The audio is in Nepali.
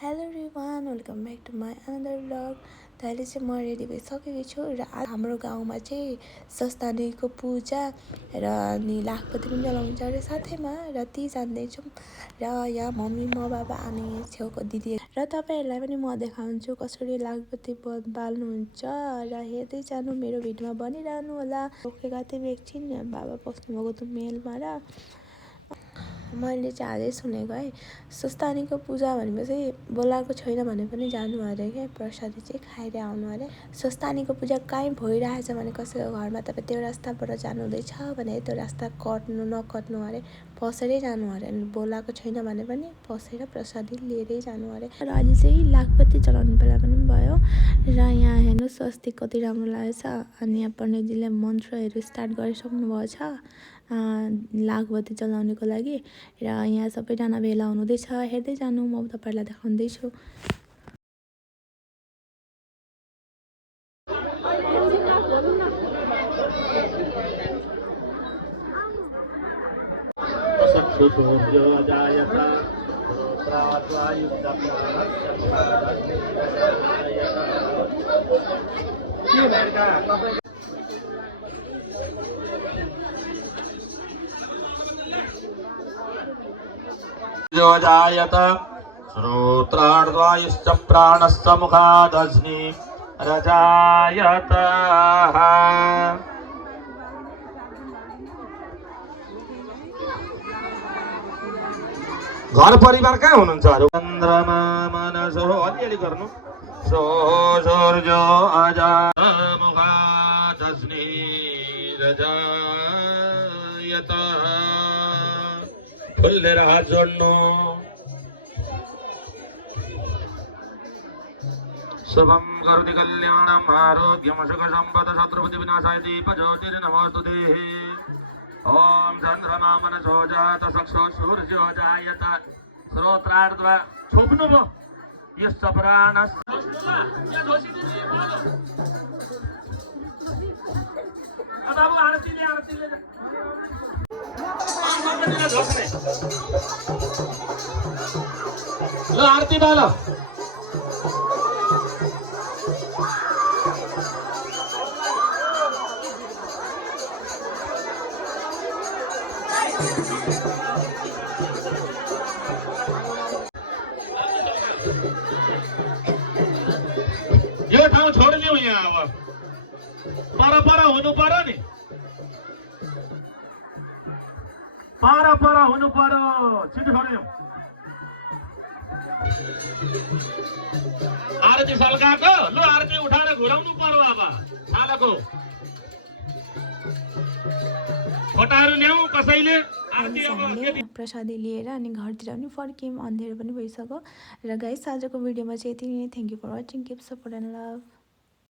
Hello everyone, welcome back to my another blog. त अहिले चाहिँ म रेडी भइसकेको छु र हाम्रो गाउँमा चाहिँ सस्तानीको पूजा र अनि लाखपति पनि जलाउँछ र साथैमा र ती जान्दैछौँ र यहाँ मम्मी म बाबा अनि छेउको दिदी र तपाईँहरूलाई पनि म देखाउँछु कसरी लाखपति बाल्नुहुन्छ र हेर्दै जानु, मेरो भिडियोमा बनिरहनु होला। रोकेका थियौँ एकछिन, बाबा पस्नुभएको थियो मेलमा र मैले चाहिँ हालै सुनेको है, सस्तानीको पूजा भनेपछि बोलाएको छैन भने पनि जानु अरे क्या, प्रसादी चाहिँ खाएर आउनु अरे। सस्तानीको पूजा कहीँ भइरहेछ भने कसैको घरमा तपाईँ त्यो रास्ताबाट जानुहुँदैछ भने त्यो रास्ता नकट्नु अरे, पसेरै जानु अरे। बोलाएको छैन भने पनि पसेर प्रसादी लिएरै जानु अरे। र अहिले चाहिँ लाखपति चलाउने बेला पनि भयो र यहाँ हेर्नुहोस् अस्ति कति राम्रो लागेछ। अनि यहाँ पण्डितजीले मन्त्रहरू स्टार्ट गरिसक्नु भएको छ लाखपति चलाउनेको लागि र यहाँ सबैजना भेला हुनुहुँदैछ। हेर्दै जानु, म तपाईँहरूलाई देखाउँदैछु। जायत श्रोत्रार्द्वायुश्च प्राणश्च मुखादग्नि रजायत। घर परिवार कहाँ हुनुहुन्छ अरू? चन्द्रमा मनसो अलिअलि गर्नु। सो सूर्यो अजात मुखादग्नि रजायत। फुल्लेर हात जोड्नु। शुभं करोति कल्याणं आरोग्यं सुख सम्पद शत्रुबुद्धि विनाशाय दीपज्योतिर्नमोऽस्तुते। ओम चन्द्रमा मनसो जात चक्षुः सूर्यो जायत श्रोत्रार्द्वा छोप्नु भो यस्य प्राणस्। बाबु आरतीले ल आरती बाल। यो ठाउँ छोड्दिउँ यहाँ, अब पर हुनु पर्यो नि, पर हुनु पर्यो, छिटो छोड्दिउँ। आरती सल्काएको, लु आरती उठाएर घुराउनु पर्यो। अब छालाको फोटाहरू ल्याउँ कसैले। प्रसादी लिएर अनि घरतिर पनि फर्क्यौँ, अँध्यारो पनि भइसक्यो। र गाइस आजको भिडियोमा चाहिँ यति नै। Thank you for watching, keep support and love.